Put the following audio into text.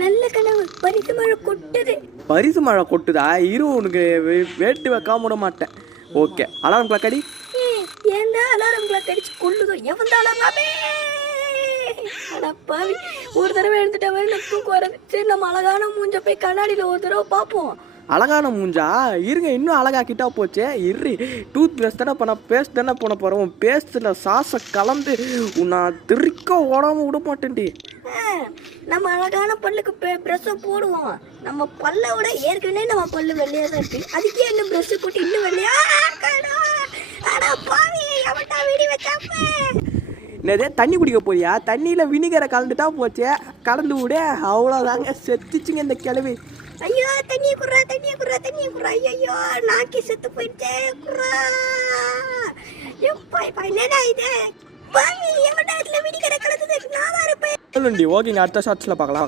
நல்ல கனவு. பரிசு மழை கொட்டுது. பரிசு மழை கொட்டுதா? இரு, உனக்கு வேட்டு வைக்காம விட மாட்டேன். ஓகே, அலாரம் கிளாக் அடி. ஏன்டா அலாரம் கிளாக் அடிச்சு கொள்ளுதோ? எவன் தான் அலாரமே? பாவி, ஒரு தடவை எழுந்துட்டா வேற எனக்கு தூக்கம் வராது. சரி, நம்ம அழகான மூஞ்ச போய் கண்ணாடியில ஒரு தடவை பார்ப்போம். அழகான மூஞ்சா? இருங்க, இன்னும் அழகாக்கிட்டா போச்சே. இரு, டூத் பிரஷ் தானே பண்ண, பேஸ்ட் தானே போன போகிறேன். உன் பேஸ்ட்டில் சாசை கலந்து நான் திருக்க ஓடாமல் விட மாட்டேன்டி. நம்ம அழகான பல்லுக்கு ப்ரெஷ்ஷை போடுவோம். நம்ம பல்லை விட ஏற்கனவே நம்ம பல்லு வெள்ளையாக தான் இருக்கு. அதுக்கே இன்னும் ப்ரெஷ்ஷு போட்டு இன்னும் வெள்ளையா? பாவி, எவன்டா வெடி வச்சாப்ப? என்னதே, தண்ணி குடிக்க போறியா? தண்ணியில் வினிகரை கலந்துட்டா போச்சே. கலந்து விட, அவ்வளோதாங்க, செத்துச்சுங்க இந்த கிழவி. ஐயோ, தண்ணியை குடுறா, தண்ணியை குடுறா, தண்ணியை குடுறா. ஐயோ, நாக்கி செத்து போயிடுச்சே. குடுறா. எப்பா என்னடா இது? பாவி, எவன்டா இதுல வினிகரை கலந்தது? நான் தான் இருப்பேன். ஓகேங்க, அடுத்த ஷார்ட்ஸில் பார்க்கலாம்.